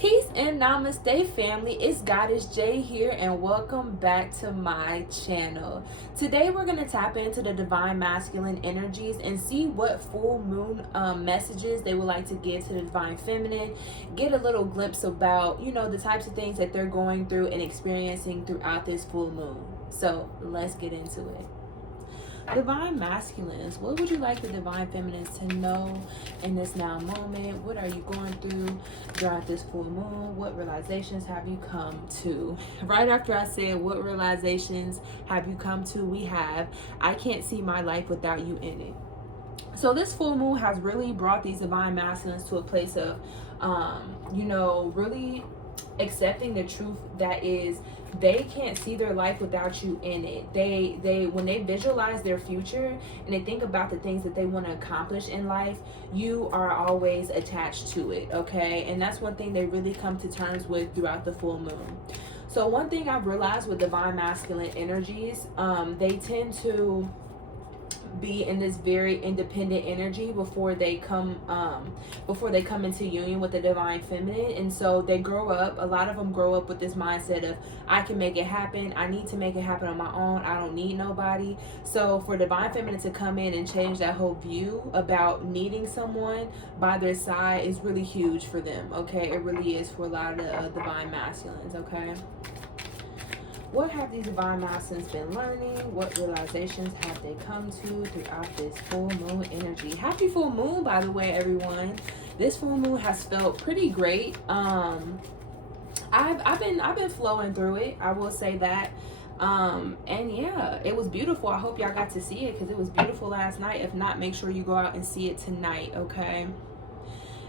Peace and namaste, family. It's Goddess J here, and welcome back to my channel. Today we're going to tap into the divine masculine energies and see what full moon messages they would like to give to the divine feminine. Get a little glimpse about, the types of things that they're going through and experiencing throughout this full moon. So let's get into it. Divine masculines, what would you like the divine feminines to know in this now moment? What are you going through throughout this full moon? What realizations have you come to? Right after I said what realizations have you come to, we have I can't see my life without you in it. So this full moon has really brought these divine masculines to a place of really accepting the truth that is they can't see their life without you in it. They when they visualize their future and they think about the things that they want to accomplish in life, you are always attached to it, okay? And that's one thing they really come to terms with throughout the full moon. So one thing I've realized with divine masculine energies, they tend to be in this very independent energy before they come into union with the divine feminine. And so they grow up, a lot of them grow up with this mindset of I can make it happen, I need to make it happen on my own, I don't need nobody. So for divine feminine to come in and change that whole view about needing someone by their side is really huge for them, okay? It really is for a lot of the divine masculines, okay? What have these divine masculines been learning? What realizations have they come to throughout this full moon energy? Happy full moon, by the way, everyone. This full moon has felt pretty great. I've been flowing through it. I will say that. And yeah, it was beautiful. I hope y'all got to see it because it was beautiful last night. If not, make sure you go out and see it tonight, okay?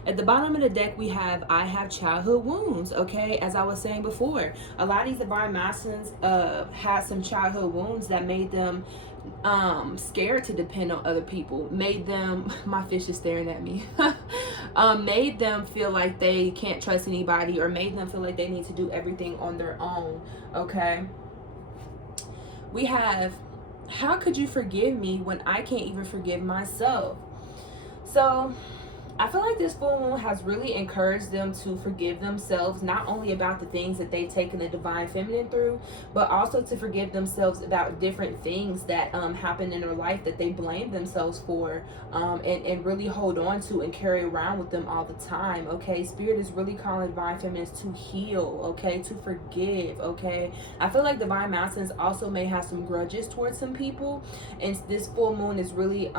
At the bottom of the deck, we have I have childhood wounds, okay? As I was saying before, a lot of these divine masculines had some childhood wounds that made them scared to depend on other people, made them, my fish is staring at me, made them feel like they can't trust anybody, or made them feel like they need to do everything on their own, okay? We have, how could you forgive me when I can't even forgive myself? So I feel like this full moon has really encouraged them to forgive themselves, not only about the things that they've taken the divine feminine through, but also to forgive themselves about different things that happened in their life that they blame themselves for, and really hold on to and carry around with them all the time, okay? Spirit is really calling divine feminines to heal, okay? To forgive, okay? I feel like divine masculines also may have some grudges towards some people, and this full moon is really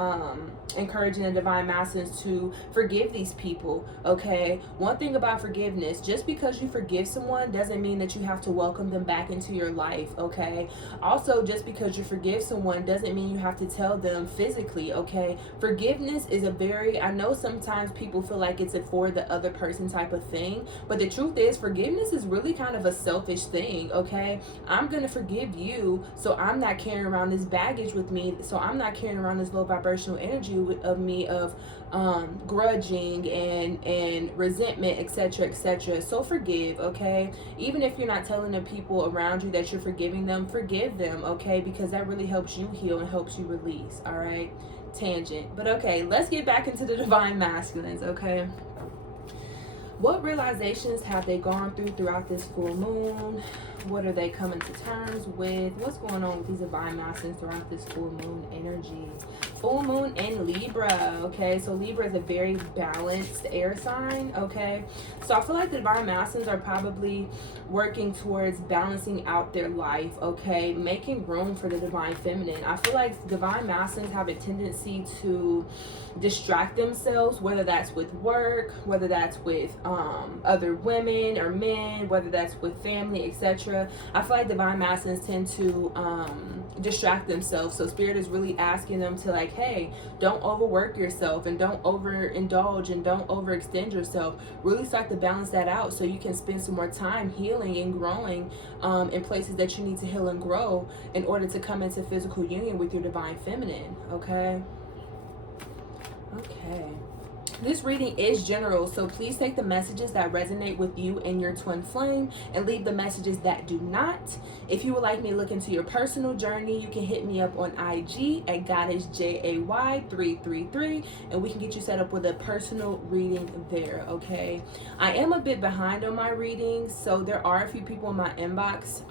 encouraging the divine masculines to forgive these people, okay? One thing about forgiveness, just because you forgive someone doesn't mean that you have to welcome them back into your life, okay? Also, just because you forgive someone doesn't mean you have to tell them physically, okay? Forgiveness is a very, I know sometimes people feel like it's a for the other person type of thing, but the truth is forgiveness is really kind of a selfish thing, okay? I'm gonna forgive you, so I'm not carrying around this baggage with me, so I'm not carrying around this low vibrational energy of me of grudging and resentment, etc., etc. So forgive, okay? Even if you're not telling the people around you that you're forgiving them, forgive them, okay? Because that really helps you heal and helps you release, all right? Tangent. But okay, let's get back into the divine masculines, okay? What realizations have they gone through throughout this full moon? What are they coming to terms with? What's going on with these divine masculines throughout this full moon energy? Full moon in Libra, okay? So Libra is a very balanced air sign, okay? So I feel like the divine masculines are probably working towards balancing out their life, okay? Making room for the divine feminine. I feel like divine masculines have a tendency to distract themselves, whether that's with work, whether that's with other women or men, whether that's with family, etc. I feel like divine masculines tend to distract themselves. So Spirit is really asking them to, like, hey, don't overwork yourself and don't overindulge and don't overextend yourself. Really start to balance that out so you can spend some more time healing and growing in places that you need to heal and grow in order to come into physical union with your divine feminine, okay? Okay. This reading is general, so please take the messages that resonate with you and your twin flame and leave the messages that do not. If you would like me to look into your personal journey, you can hit me up on IG at goddessjay333 and we can get you set up with a personal reading there, okay? I am a bit behind on my readings, so there are a few people in my inbox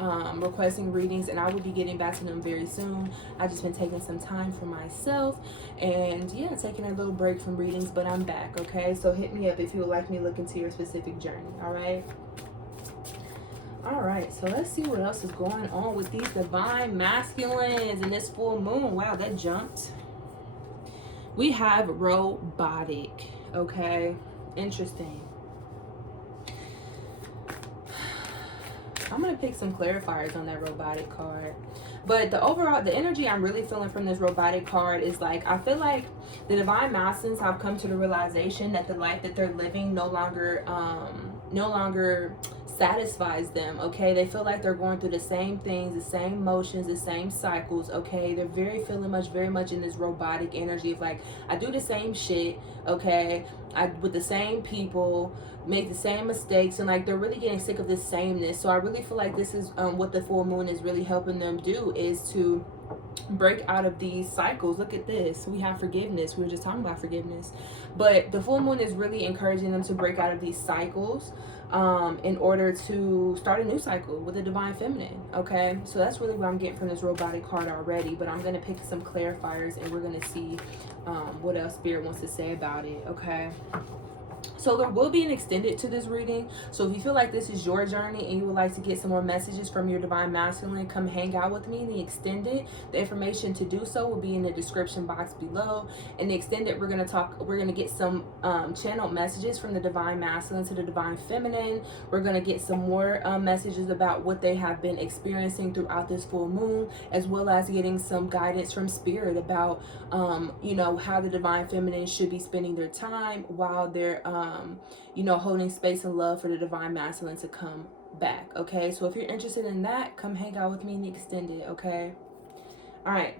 requesting readings, and I will be getting back to them very soon. I've just been taking some time for myself and yeah, taking a little break from readings, but I'm back. Okay, so hit me up if you would like me to look into your specific journey. All right, so let's see what else is going on with these divine masculines and this full moon. Wow, that jumped. We have robotic. Okay, interesting. I'm gonna pick some clarifiers on that robotic card. But the energy I'm really feeling from this robotic card is like, I feel like the divine masculines have come to the realization that the life that they're living no longer satisfies them. Okay, they feel like they're going through the same things, the same motions, the same cycles. Okay, they're very much in this robotic energy of like, I do the same shit. Okay, with the same people, make the same mistakes, and like they're really getting sick of this sameness. So I really feel like this is what the full moon is really helping them do, is to break out of these cycles. Look at this, we have forgiveness. We were just talking about forgiveness, but the full moon is really encouraging them to break out of these cycles in order to start a new cycle with the divine feminine. Okay, so that's really what I'm getting from this robotic card already, but I'm going to pick some clarifiers and we're going to see what else Spirit wants to say about it. Okay, so there will be an extended to this reading. So if you feel like this is your journey and you would like to get some more messages from your divine masculine, come hang out with me in the extended. The information to do so will be in the description box below. In the extended, we're going to get some channeled messages from the divine masculine to the divine feminine. We're going to get some more messages about what they have been experiencing throughout this full moon, as well as getting some guidance from Spirit about how the divine feminine should be spending their time while they're holding space and love for the divine masculine to come back. Okay, so if you're interested in that, come hang out with me in the extended. Okay, all right.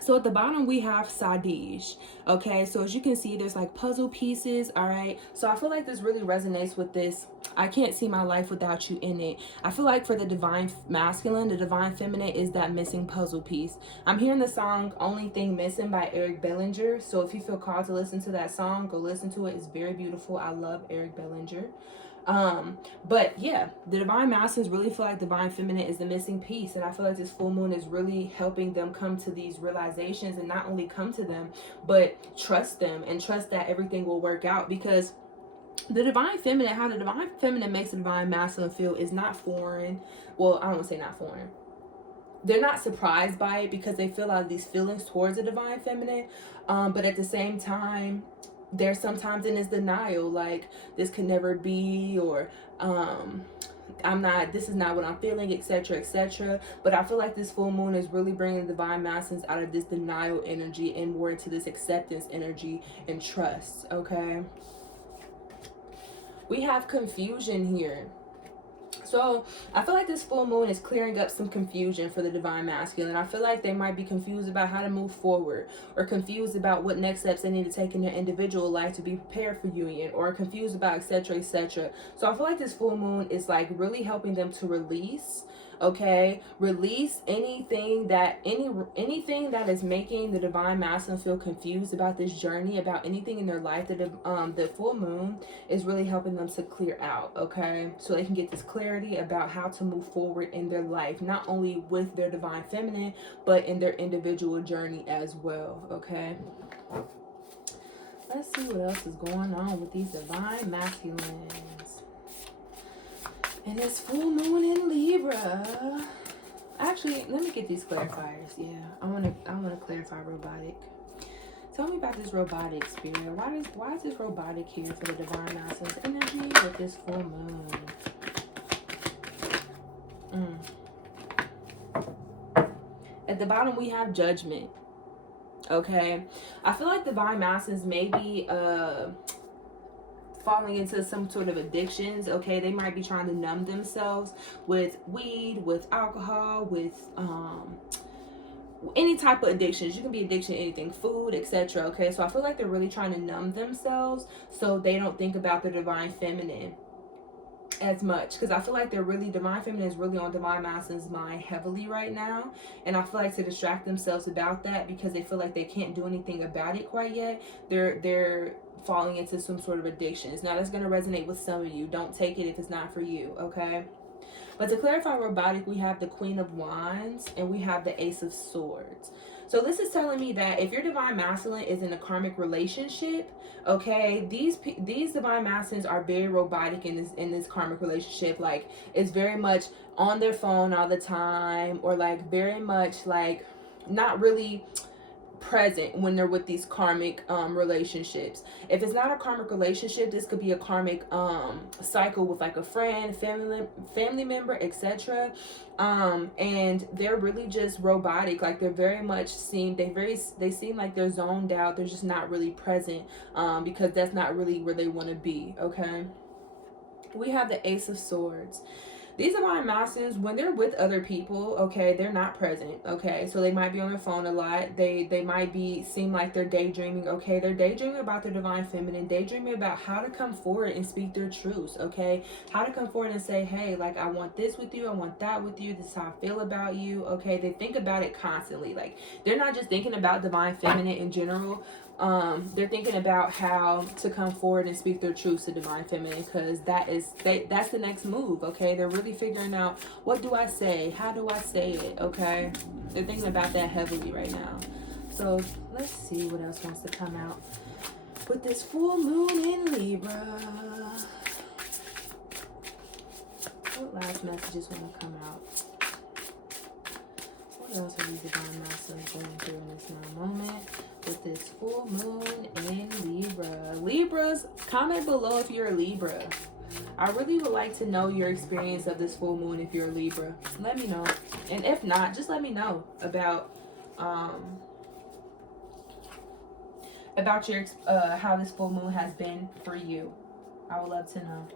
So at the bottom we have Sadish. Okay, so as you can see, there's like puzzle pieces. All right, so I feel like this really resonates with this. I can't see my life without you in it. I feel like for the divine masculine, the divine feminine is that missing puzzle piece. I'm hearing the song Only Thing Missing by Eric Bellinger. So if you feel called to listen to that song, go listen to it. It's very beautiful. I love Eric Bellinger. But yeah, the divine masculines really feel like divine feminine is the missing piece, and I feel like this full moon is really helping them come to these realizations, and not only come to them, but trust them and trust that everything will work out. Because the divine feminine, how the divine feminine makes the divine masculine feel is not foreign. Well, I don't want to say not foreign. They're not surprised by it because they feel out these feelings towards the divine feminine, but at the same time, they're sometimes in this denial, like this could never be, or this is not what I'm feeling, etc., etc. But I feel like this full moon is really bringing the divine masculines out of this denial energy and more into this acceptance energy and trust. Okay, we have confusion here. So I feel like this full moon is clearing up some confusion for the divine masculine. I feel like they might be confused about how to move forward, or confused about what next steps they need to take in their individual life to be prepared for union, or confused about etc., etc. So I feel like this full moon is like really helping them to release. Okay, release anything that is making the divine masculine feel confused about this journey, about anything in their life. That the full moon is really helping them to clear out. Okay, so they can get this clarity about how to move forward in their life, not only with their divine feminine, but in their individual journey as well. Okay, let's see what else is going on with these divine masculines. And it's full moon in Libra. Actually, let me get these clarifiers. Yeah, I wanna clarify robotic. Tell me about this robotic, Spirit. Why is this robotic here for the divine masculine's energy with this full moon? At the bottom we have Judgment. Okay, I feel like divine masculines may be falling into some sort of addictions. Okay, they might be trying to numb themselves with weed, with alcohol, with any type of addictions. You can be addicted to anything, food, etc. Okay, so I feel like they're really trying to numb themselves so they don't think about the divine feminine as much, because I feel like they're really, divine feminine is really on divine masculine's mind heavily right now, and I feel like to distract themselves about that, because they feel like they can't do anything about it quite yet, they're falling into some sort of addictions. Now that's going to resonate with some of you. Don't take it if it's not for you, okay? But to clarify robotic, we have the Queen of Wands and we have the Ace of Swords. So this is telling me that if your divine masculine is in a karmic relationship, okay, these divine masculines are very robotic in this karmic relationship. Like, it's very much on their phone all the time, or like very much like not really present when they're with these karmic relationships. If it's not a karmic relationship, this could be a karmic cycle with like a friend, family member, etc. And they're really just robotic. Like, they're very much they seem like they're zoned out. They're just not really present, because that's not really where they want to be. Okay, we have the Ace of Swords. These divine masculines, when they're with other people, okay, they're not present, okay? So they might be on their phone a lot. They might seem like they're daydreaming, okay? They're daydreaming about their divine feminine, daydreaming about how to come forward and speak their truths, okay? How to come forward and say, hey, like, I want this with you, I want that with you, this is how I feel about you, okay? They think about it constantly. Like, they're not just thinking about divine feminine in general. They're thinking about how to come forward and speak their truths to divine feminine, because that's the next move, okay? They're really figuring out, what do I say, how do I say it, okay? They're thinking about that heavily right now. So let's see what else wants to come out with this full moon in Libra. What last messages want to come out? What else are these divine masculines going through in this now moment with this full moon in Libra? Libras, comment below if you're a Libra. I really would like to know your experience of this full moon if you're a Libra. Let me know. And if not, just let me know about your how this full moon has been for you. I would love to know.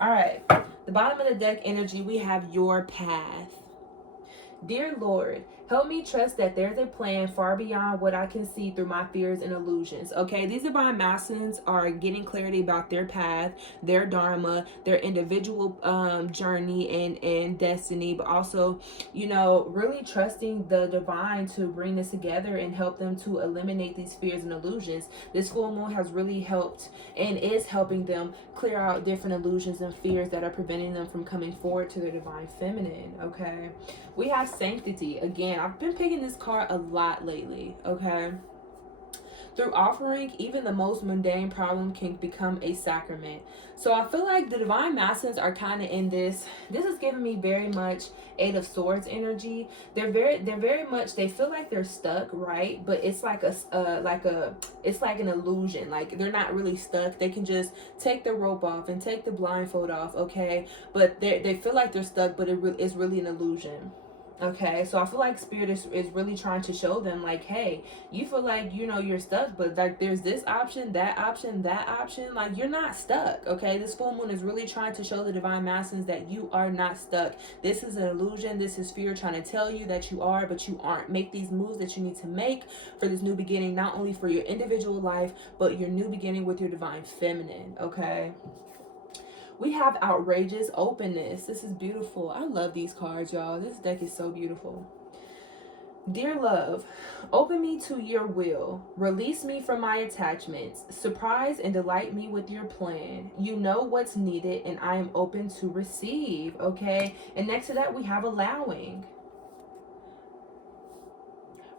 All right, the bottom of the deck energy, we have your path. Dear Lord, help me trust that there's a plan far beyond what I can see through my fears and illusions. Okay, these divine masculines are getting clarity about their path, their dharma, their individual journey and destiny, but also, you know, really trusting the divine to bring this together and help them to eliminate these fears and illusions. This full moon has really helped and is helping them clear out different illusions and fears that are preventing them from coming forward to their divine feminine. Okay, we have sanctity. Again, I've been picking this card a lot lately, okay? Through offering, even the most mundane problem can become a sacrament. So I feel like the divine masculines are kind of in this. This is giving me very much Eight of Swords energy. They're very much, they feel like they're stuck, right? But it's like it's like an illusion. Like, they're not really stuck. They can just take the rope off and take the blindfold off, okay? But they feel like they're stuck, but it's really an illusion. Okay, so I feel like Spirit is really trying to show them, like, hey, you feel like, you know, you're stuck, but like there's this option, that option, that option. Like, you're not stuck, okay? This full moon is really trying to show the divine masculines that you are not stuck. This is an illusion. This is fear trying to tell you that you are, but you aren't. Make these moves that you need to make for this new beginning, not only for your individual life, but your new beginning with your divine feminine, okay? We have outrageous openness. This is beautiful. I love these cards, y'all. This deck is so beautiful. Dear love, open me to your will. Release me from my attachments. Surprise and delight me with your plan. You know what's needed, and I am open to receive. Okay? And next to that, we have allowing.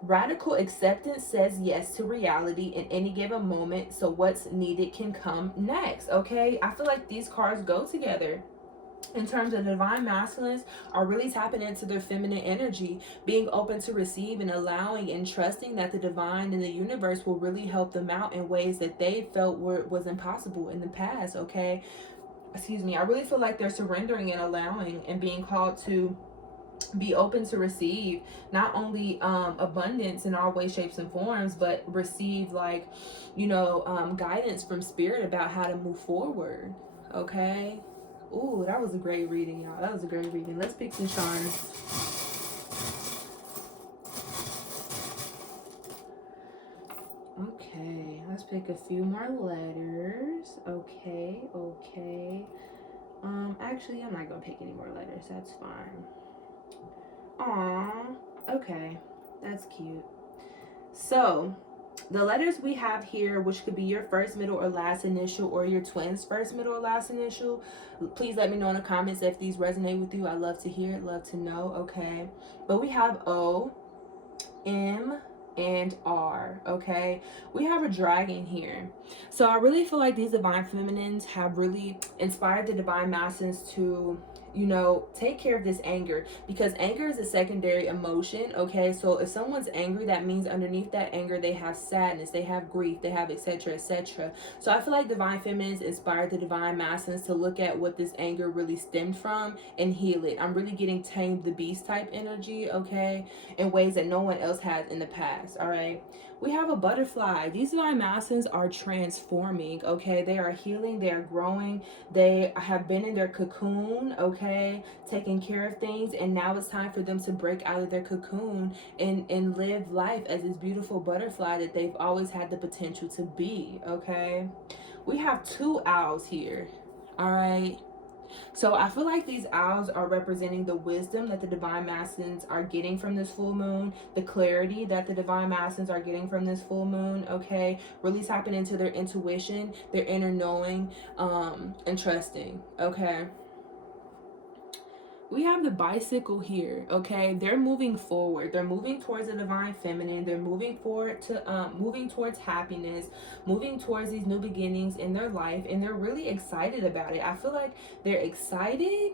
Radical acceptance says yes to reality in any given moment, so what's needed can come next, okay? I feel like these cards go together. In terms of divine masculines are really tapping into their feminine energy, being open to receive and allowing and trusting that the divine and the universe will really help them out in ways that they felt was impossible in the past, okay? Excuse me. I really feel like they're surrendering and allowing and being called to be open to receive not only abundance in all ways, shapes, and forms, but receive, like, you know, guidance from Spirit about how to move forward. Okay. Ooh, that was a great reading, y'all. That was a great reading. Let's pick some charms. pick a few more letters. Okay. Actually, I'm not gonna pick any more letters. That's fine. Aw. Okay. That's cute. So, the letters we have here, which could be your first, middle, or last initial, or your twins' first, middle, or last initial. Please let me know in the comments if these resonate with you. I love to hear it, love to know, okay? But we have O, M, and R, okay? We have a dragon here. So I really feel like these divine feminines have really inspired the divine masculines to, you know, take care of this anger, because anger is a secondary emotion, okay? So if someone's angry, that means underneath that anger they have sadness, they have grief, they have etc, etc. So I feel like divine feminines inspired the divine masculines to look at what this anger really stemmed from and heal it. I'm really getting tamed the beast type energy, okay, in ways that no one else has in the past. All right, we have a butterfly. These divine masculines are transforming, okay? They are healing, they are growing, they have been in their cocoon, okay, taking care of things, and now it's time for them to break out of their cocoon and live life as this beautiful butterfly that they've always had the potential to be, okay? We have two owls here, all right? So I feel like these owls are representing the wisdom that the divine masculines are getting from this full moon, the clarity that the divine masculines are getting from this full moon, okay? Really tapping into their intuition, their inner knowing, and trusting, okay? We have the bicycle here, okay? They're moving forward. They're moving towards the divine feminine. They're moving forward to moving towards happiness, moving towards these new beginnings in their life, and they're really excited about it. I feel like they're excited.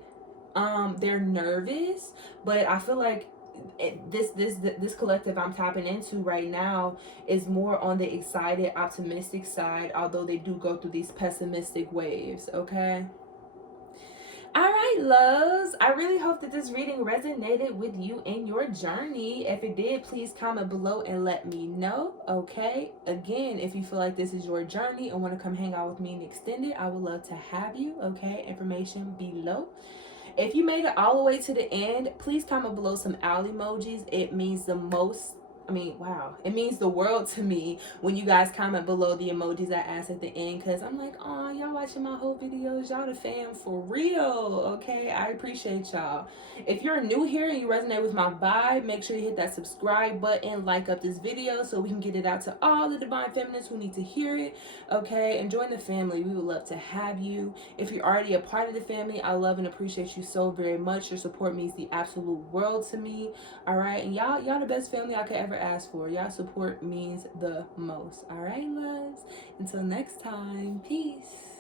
They're nervous, but I feel like this collective I'm tapping into right now is more on the excited, optimistic side, although they do go through these pessimistic waves, okay? All right, loves, I really hope that this reading resonated with you in your journey. If it did, please comment below and let me know, okay? Again, if you feel like this is your journey and want to come hang out with me and extend it, I would love to have you, okay? Information below. If you made it all the way to the end, please comment below some owl emojis. It means the most. Wow, it means the world to me when you guys comment below the emojis I ask at the end, because I'm like, oh, y'all watching my whole videos, y'all the fam for real, okay? I appreciate y'all. If you're new here and you resonate with my vibe, make sure you hit that subscribe button, like up this video so we can get it out to all the divine feminists who need to hear it, okay? And join the family. We would love to have you. If you're already a part of the family, I love and appreciate you so very much. Your support means the absolute world to me, all right? And y'all the best family I could ever ask for. Y'all support means the most. All right, loves, until next time, peace.